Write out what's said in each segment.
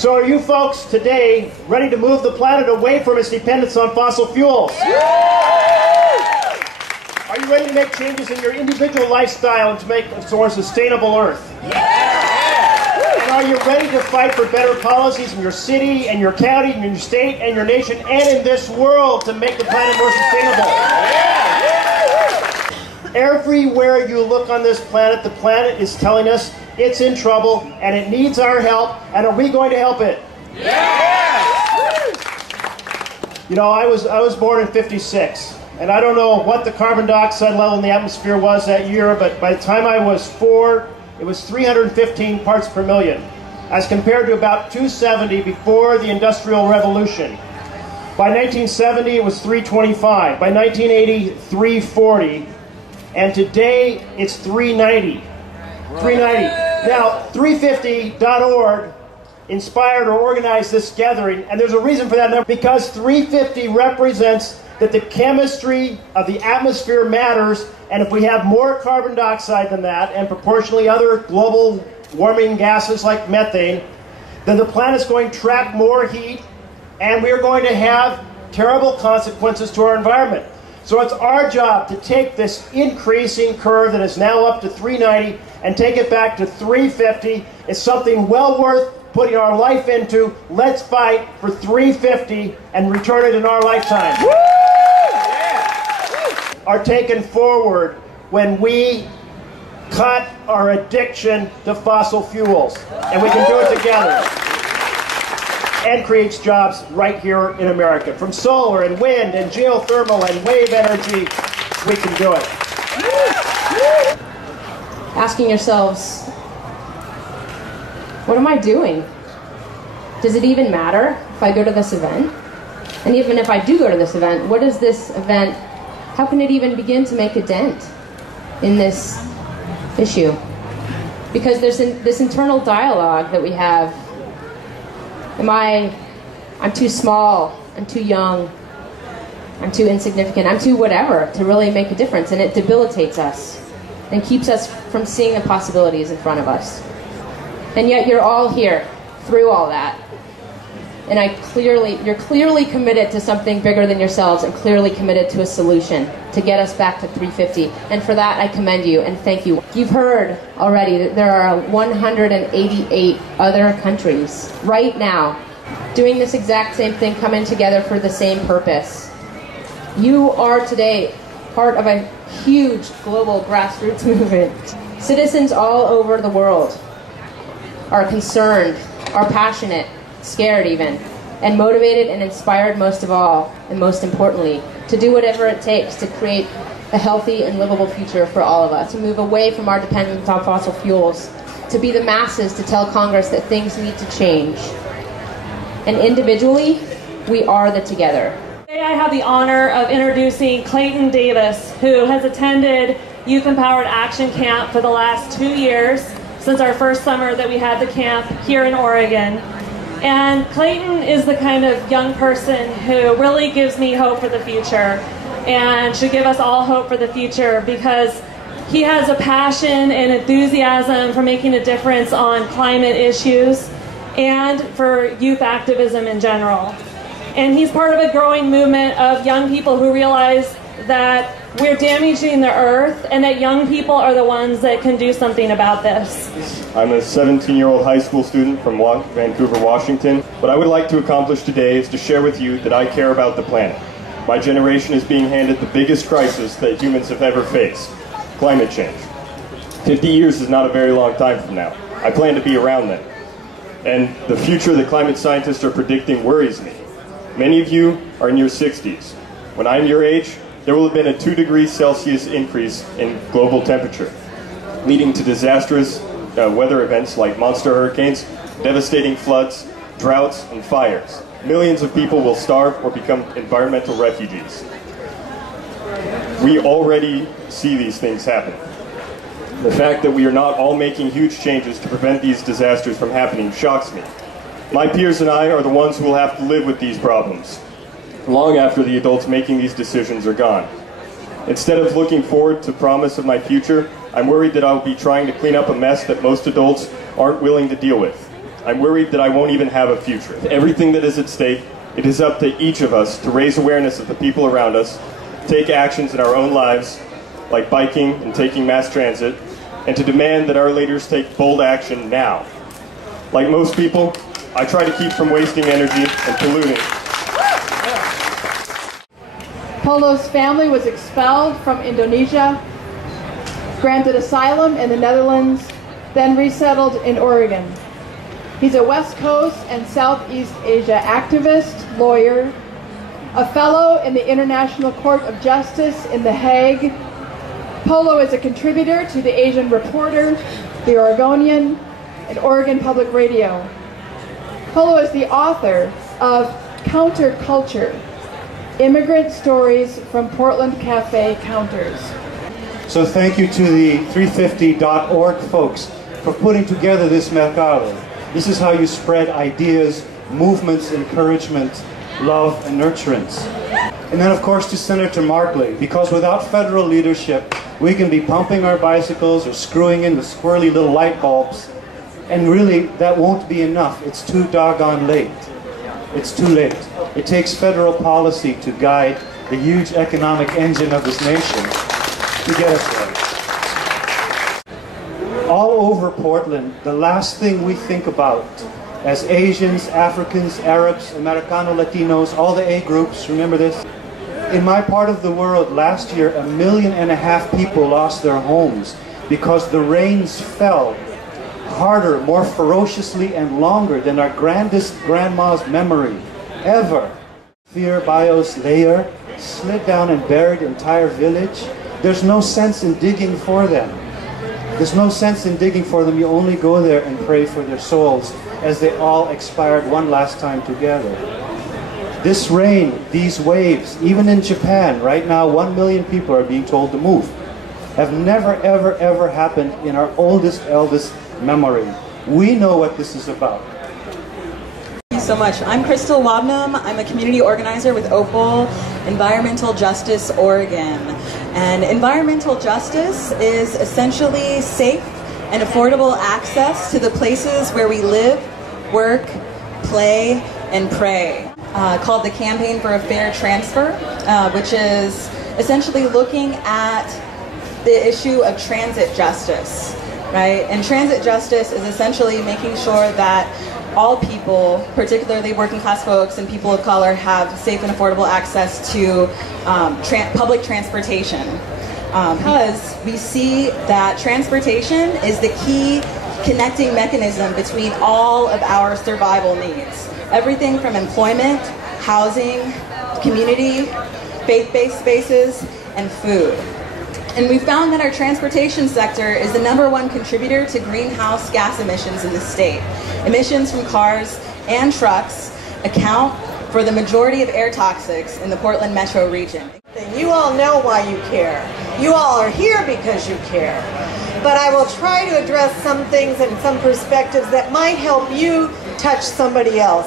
So are you folks today ready to move the planet away from its dependence on fossil fuels? Are you ready to make changes in your individual lifestyle and to make a more sustainable Earth? And are you ready to fight for better policies in your city and your county and your state and your nation and in this world to make the planet more sustainable? Everywhere you look on this planet, the planet is telling us it's in trouble and it needs our help, and are we going to help it? You know, I was born in '56. And I don't know what the carbon dioxide level in the atmosphere was that year, but by the time I was 4, it was 315 parts per million, as compared to about 270 before the Industrial Revolution. By 1970, it was 325. By 1980, 340. And today, it's 390. 390. Now, 350.org inspired or organized this gathering, and there's a reason for that number, because 350 represents that the chemistry of the atmosphere matters, and if we have more carbon dioxide than that, and proportionally other global warming gases like methane, then the planet's going to trap more heat, and we're going to have terrible consequences to our environment. So it's our job to take this increasing curve that is now up to 390 and take it back to 350. It's something well worth putting our life into. Let's fight for 350 and return it in our lifetime. Are taken forward when we cut our addiction to fossil fuels. And we can do it together. And creates jobs right here in America. From solar and wind and geothermal and wave energy, we can do it. Asking yourselves, what am I doing? Does it even matter if I go to this event? And even if I do go to this event, what is this event? How can it even begin to make a dent in this issue? Because there's this internal dialogue that we have. I'm too small, I'm too young, I'm too insignificant, I'm too whatever to really make a difference, and it debilitates us and keeps us from seeing the possibilities in front of us. And yet you're all here through all that. And you're clearly committed to something bigger than yourselves and clearly committed to a solution to get us back to 350. And for that, I commend you and thank you. You've heard already that there are 188 other countries right now doing this exact same thing, coming together for the same purpose. You are today part of a huge global grassroots movement. Citizens all over the world are concerned, are passionate, scared even, and motivated and inspired most of all, and most importantly, to do whatever it takes to create a healthy and livable future for all of us, to move away from our dependence on fossil fuels, to be the masses to tell Congress that things need to change. And individually, we are the together. Today I have the honor of introducing Clayton Davis, who has attended Youth Empowered Action Camp for the last 2 years, since our first summer that we had the camp here in Oregon. And Clayton is the kind of young person who really gives me hope for the future and should give us all hope for the future, because he has a passion and enthusiasm for making a difference on climate issues and for youth activism in general. And he's part of a growing movement of young people who realize that we're damaging the earth and that young people are the ones that can do something about this. I'm a 17-year-old high school student from Vancouver, Washington. What I would like to accomplish today is to share with you that I care about the planet. My generation is being handed the biggest crisis that humans have ever faced: climate change. 50 years is not a very long time from now. I plan to be around then. And the future that climate scientists are predicting worries me. Many of you are in your 60s. When I'm your age, there will have been a 2 degrees Celsius increase in global temperature, leading to disastrous weather events like monster hurricanes, devastating floods, droughts, and fires. Millions of people will starve or become environmental refugees. We already see these things happen. The fact that we are not all making huge changes to prevent these disasters from happening shocks me. My peers and I are the ones who will have to live with these problems long after the adults making these decisions are gone. Instead of looking forward to the promise of my future, I'm worried that I'll be trying to clean up a mess that most adults aren't willing to deal with. I'm worried that I won't even have a future. With everything that is at stake, it is up to each of us to raise awareness of the people around us, take actions in our own lives, like biking and taking mass transit, and to demand that our leaders take bold action now. Like most people, I try to keep from wasting energy and polluting. Polo's family was expelled from Indonesia, granted asylum in the Netherlands, then resettled in Oregon. He's a West Coast and Southeast Asia activist, lawyer, a fellow in the International Court of Justice in The Hague. Polo is a contributor to the Asian Reporter, The Oregonian, and Oregon Public Radio. Polo is the author of Counterculture, Immigrant Stories from Portland Cafe Counters. So thank you to the 350.org folks for putting together this mercado. This is how you spread ideas, movements, encouragement, love, and nurturance. And then of course to Senator Markley, because without federal leadership, we can be pumping our bicycles or screwing in the squirrely little light bulbs, and really that won't be enough. It's too doggone late. It's too late. It takes federal policy to guide the huge economic engine of this nation to get us there. All over Portland, the last thing we think about as Asians, Africans, Arabs, Americano, Latinos, all the A groups, remember this? In my part of the world, last year, 1.5 million people lost their homes because the rains fell harder, more ferociously, and longer than our grandest grandma's memory ever. Fear Bios layer slid down and buried entire village. There's no sense in digging for them. There's no sense in digging for them. You only go there and pray for their souls as they all expired one last time together. This rain, these waves, even in Japan, right now 1 million people are being told to move, have never, ever, ever happened in our eldest memory. We know what this is about. Thank you so much. I'm Crystal Wabnam. I'm a community organizer with Opal Environmental Justice Oregon. And environmental justice is essentially safe and affordable access to the places where we live, work, play, and pray. Called the Campaign for a Fair Transfer, which is essentially looking at the issue of transit justice, right? And transit justice is essentially making sure that all people, particularly working class folks and people of color, have safe and affordable access to public transportation. Because we see that transportation is the key connecting mechanism between all of our survival needs. Everything from employment, housing, community, faith-based spaces, and food. And we found that our transportation sector is the #1 contributor to greenhouse gas emissions in the state. Emissions from cars and trucks account for the majority of air toxics in the Portland metro region. You all know why you care. You all are here because you care. But I will try to address some things and some perspectives that might help you touch somebody else.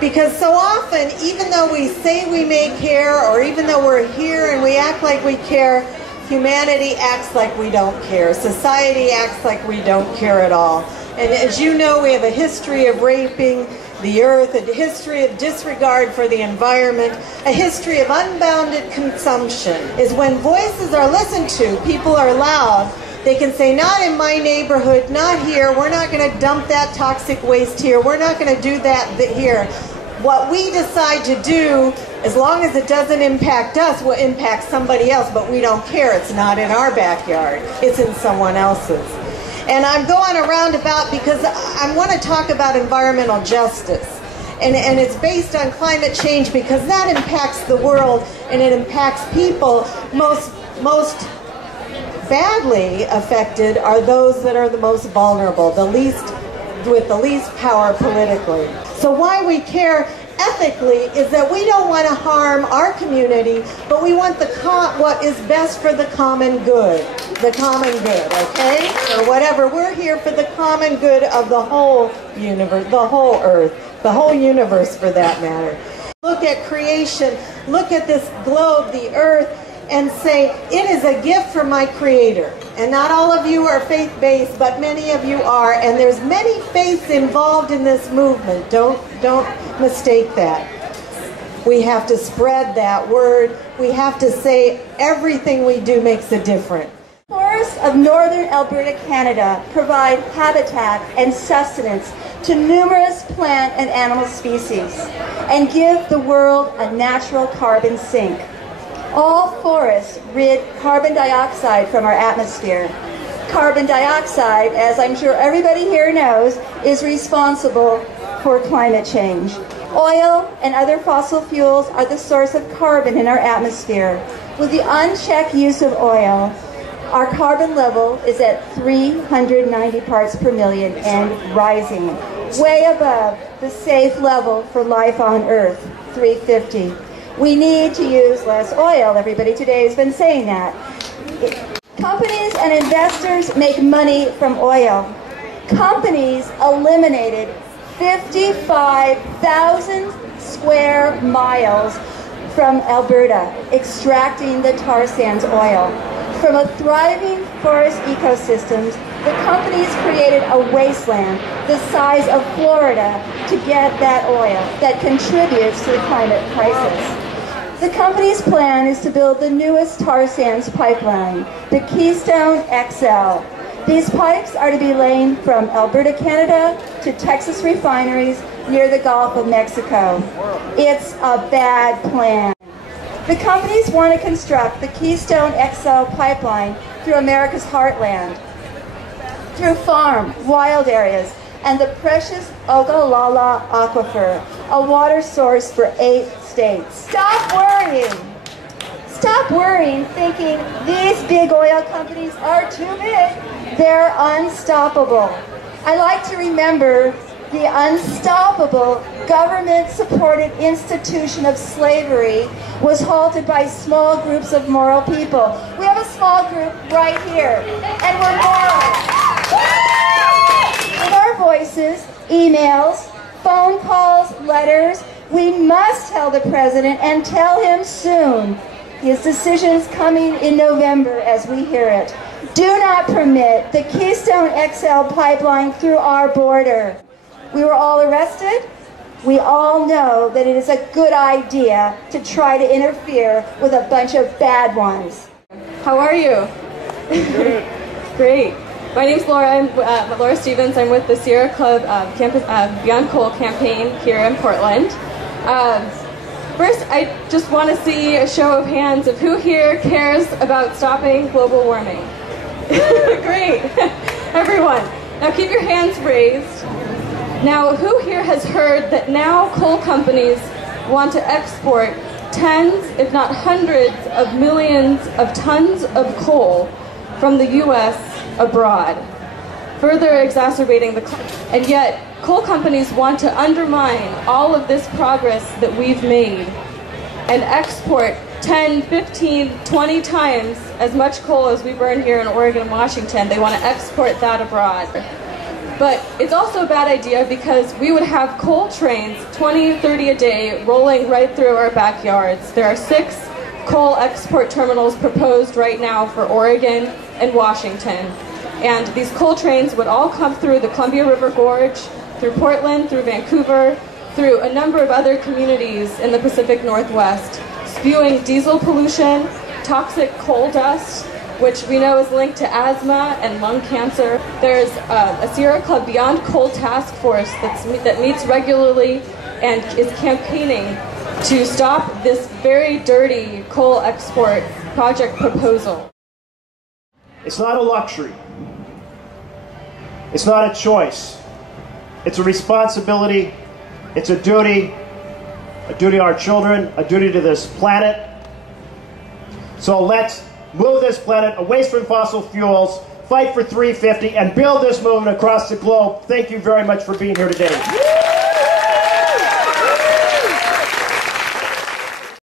Because so often, even though we say we may care, or even though we're here and we act like we care, humanity acts like we don't care. Society acts like we don't care at all. And as you know, we have a history of raping the earth, a history of disregard for the environment, a history of unbounded consumption. Is when voices are listened to, people are loud, they can say, not in my neighborhood, not here, we're not going to dump that toxic waste here, we're not going to do that here. What we decide to do, as long as it doesn't impact us, will impact somebody else, but we don't care. It's not in our backyard. It's in someone else's. And I'm going a roundabout because I want to talk about environmental justice. And it's based on climate change because that impacts the world and it impacts people. Most badly affected are those that are the most vulnerable, with the least power politically. So why we care ethically is that we don't want to harm our community, but we want what is best for the common good. The common good, okay? Or whatever. We're here for the common good of the whole universe, the whole earth, the whole universe for that matter. Look at creation. Look at this globe, the earth, and say, it is a gift from my Creator. And not all of you are faith-based, but many of you are, and there's many faiths involved in this movement. Don't mistake that. We have to spread that word. We have to say everything we do makes a difference. Forests of northern Alberta, Canada provide habitat and sustenance to numerous plant and animal species and give the world a natural carbon sink. All forests rid carbon dioxide from our atmosphere. Carbon dioxide, as I'm sure everybody here knows, is responsible for climate change. Oil and other fossil fuels are the source of carbon in our atmosphere. With the unchecked use of oil, our carbon level is at 390 parts per million and rising, way above the safe level for life on Earth, 350. We need to use less oil. Everybody today has been saying that. Companies and investors make money from oil. Companies eliminated 55,000 square miles from Alberta, extracting the tar sands oil. From a thriving forest ecosystems, the companies created a wasteland the size of Florida to get that oil that contributes to the climate crisis. The company's plan is to build the newest tar sands pipeline, the Keystone XL. These pipes are to be laid from Alberta, Canada to Texas refineries near the Gulf of Mexico. It's a bad plan. The companies want to construct the Keystone XL pipeline through America's heartland, through farm, wild areas, and the precious Ogallala Aquifer, a water source for 8 states. Stop worrying. Stop worrying, thinking these big oil companies are too big. They're unstoppable. I like to remember the unstoppable government-supported institution of slavery was halted by small groups of moral people. We have a small group right here, and we're moral. With our voices, emails, phone calls, letters, we must tell the President and tell him soon. His decision is coming in November as we hear it. Do not permit the Keystone XL pipeline through our border. We were all arrested. We all know that it is a good idea to try to interfere with a bunch of bad ones. How are you? Great. My name's Laura. I'm Laura Stevens. I'm with the Sierra Club Campus Beyond Coal campaign here in Portland. First, I just want to see a show of hands of who here cares about stopping global warming. Great. Everyone. Now keep your hands raised. Now, who here has heard that now coal companies want to export tens, if not hundreds of millions of tons of coal from the U.S. abroad, further exacerbating the climate? And yet, coal companies want to undermine all of this progress that we've made and export 10, 15, 20 times as much coal as we burn here in Oregon and Washington. They want to export that abroad. But it's also a bad idea because we would have coal trains, 20, 30 a day, rolling right through our backyards. There are 6 coal export terminals proposed right now for Oregon and Washington. And these coal trains would all come through the Columbia River Gorge, through Portland, through Vancouver, through a number of other communities in the Pacific Northwest, spewing diesel pollution, toxic coal dust, which we know is linked to asthma and lung cancer. There's a Sierra Club Beyond Coal Task Force that meets regularly and is campaigning to stop this very dirty coal export project proposal. It's not a luxury. It's not a choice. It's a responsibility. It's a duty to our children, a duty to this planet. So let's move this planet away from fossil fuels, fight for 350, and build this movement across the globe. Thank you very much for being here today.